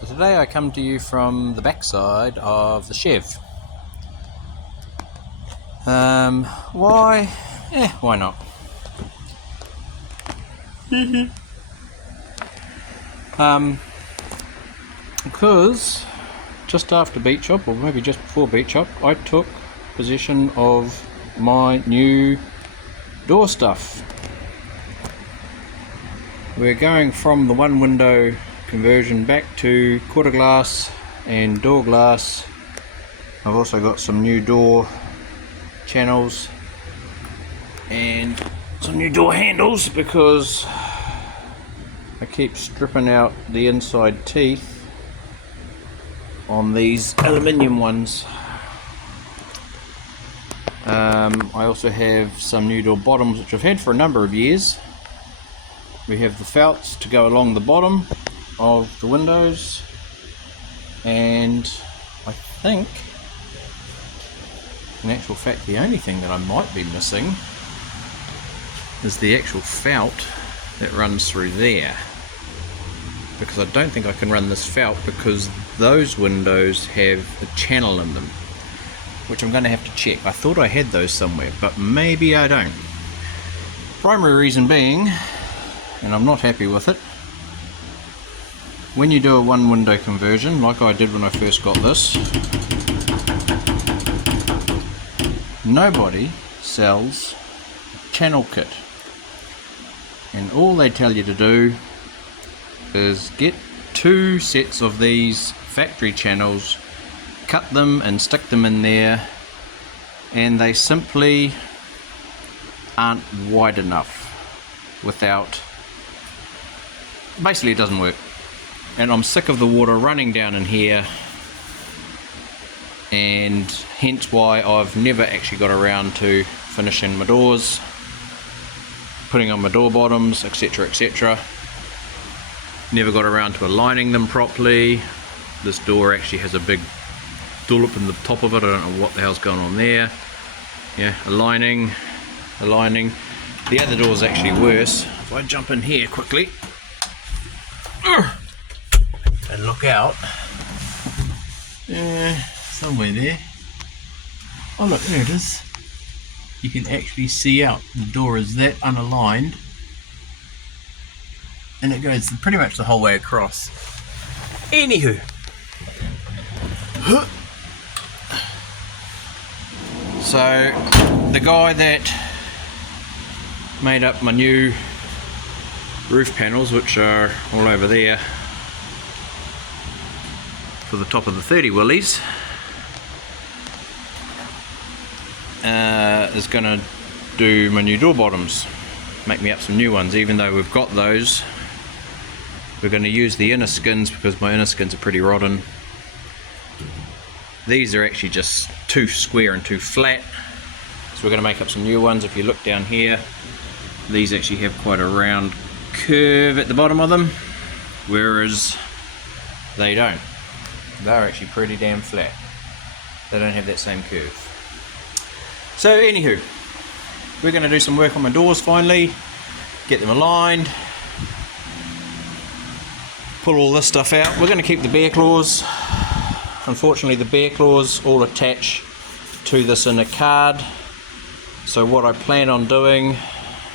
So today I come to you from the backside of the Chevy. Why? Why not? Because just after beach up, or maybe just before beach up, I took possession of my new door stuff. We're going from the one window conversion back to quarter glass and door glass. I've also got some new door channels and some new door handles because I keep stripping out the inside teeth on these aluminium ones. I also have some new door bottoms which I've had for a number of years. We have the felts to go along the bottom of the windows, and I think in actual fact the only thing that I might be missing is the actual felt that runs through there, because I don't think I can run this felt because those windows have a channel in them, which I'm going to have to check. I thought I had those somewhere, but maybe I don't. Primary reason being, and I'm not happy with it, when you do a one window conversion like I did when I first got this, nobody sells a channel kit, and all they tell you to do is get 2 sets of these factory channels, cut them and stick them in there, and they simply aren't wide enough without, basically it doesn't work. And I'm sick of the water running down in here, and hence why I've never actually got around to finishing my doors, putting on my door bottoms, etc, etc. Never got around to aligning them properly. This door actually has a big dollop in the top of it. I don't know what the hell's going on there. Yeah, aligning. The other door is actually worse. If I jump in here quickly and look out, somewhere there. Oh look, there it is. You can actually see out. The door is that unaligned, and it goes pretty much the whole way across. Anywho, so the guy that made up my new roof panels, which are all over there for the top of the 30 willies, is going to do my new door bottoms, make me up some new ones. Even though we've got those, we're going to use the inner skins because my inner skins are pretty rotten. These are actually just too square and too flat, so we're going to make up some new ones. If you look down here, these actually have quite a round curve at the bottom of them, whereas they don't. They're actually pretty damn flat. They don't have that same curve. So anywho, we're going to do some work on my doors finally, get them aligned, pull all this stuff out. We're going to keep the bear claws. Unfortunately the bear claws all attach to this inner card, so what I plan on doing,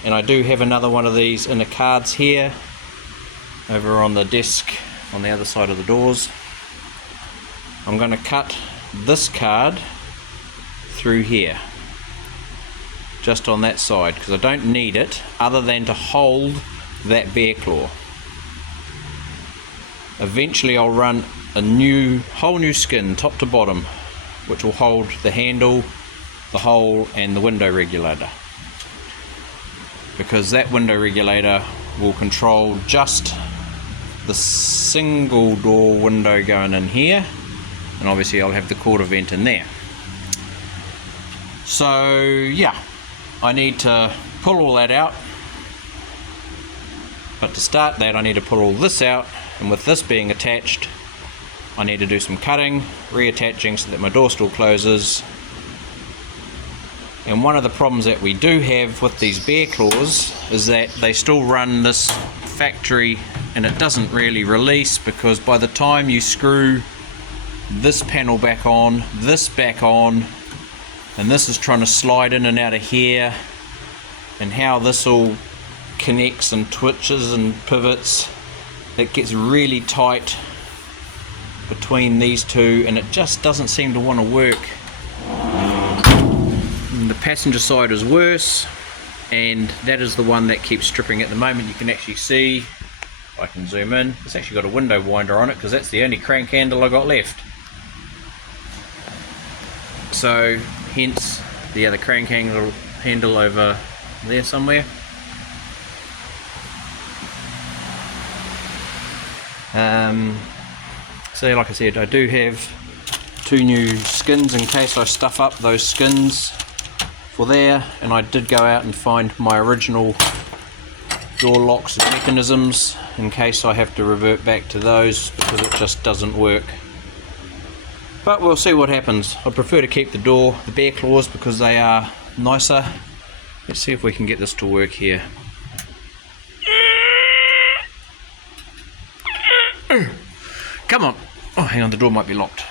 and I do have another one of these inner cards here over on the desk on the other side of the doors. I'm going to cut this card through here, just on that side, because I don't need it other than to hold that bear claw. Eventually I'll run a whole new skin top to bottom, which will hold the handle, the hole and the window regulator, because that window regulator will control just the single door window going in here, and obviously I'll have the quarter vent in there. So yeah, I need to pull all that out, but to start that I need to pull all this out, and with this being attached I need to do some cutting, reattaching so that my door still closes. And one of the problems that we do have with these bear claws is that they still run this factory and it doesn't really release, because by the time you screw this panel back on, this back on, and this is trying to slide in and out of here, and how this all connects and twitches and pivots, it gets really tight between these two, and it just doesn't seem to want to work. And the passenger side is worse, and that is the one that keeps stripping at the moment. You can actually see, I can zoom in, it's actually got a window winder on it, because that's the only crank handle I got left. So hence the other crank handle over there somewhere. So like I said, I do have 2 new skins in case I stuff up those skins for there, and I did go out and find my original door locks and mechanisms in case I have to revert back to those, because it just doesn't work. But we'll see what happens. I prefer to keep the bear claws, because they are nicer. Let's see if we can get this to work here. Come on. Oh, hang on, the door might be locked.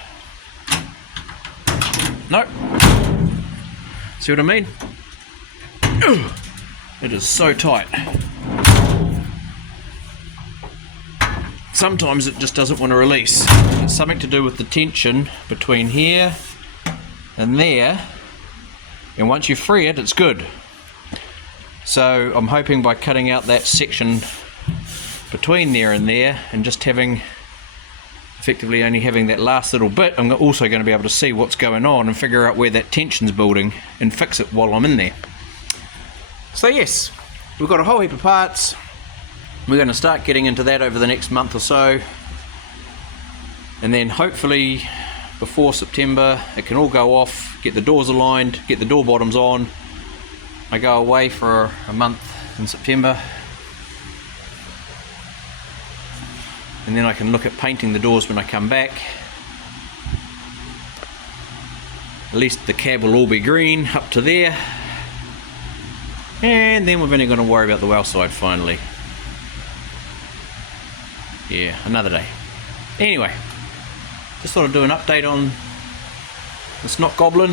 No. See what I mean? It is so tight. Sometimes it just doesn't want to release. It's something to do with the tension between here and there, and once you free it, it's good. So I'm hoping by cutting out that section between there and there, and just effectively only having that last little bit, I'm also going to be able to see what's going on and figure out where that tension's building and fix it while I'm in there. So yes, we've got a whole heap of parts. We're going to start getting into that over the next month or so, and then hopefully before September it can all go off, get the doors aligned, get the door bottoms on. I go away for a month in September, and then I can look at painting the doors when I come back. At least the cab will all be green up to there, and then we're only going to worry about the well side finally. Yeah, another day. Anyway, just thought I'd do an update on the Snot Goblin,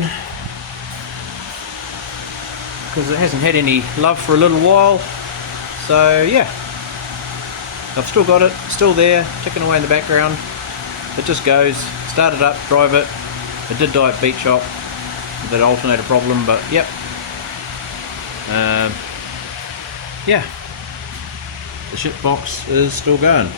because it hasn't had any love for a little while. So yeah, I've still got it, still there, ticking away in the background. It just goes, start it up, drive it. It did die at Beach Shop with that alternator problem, but yep. Yeah, the shit box is still going.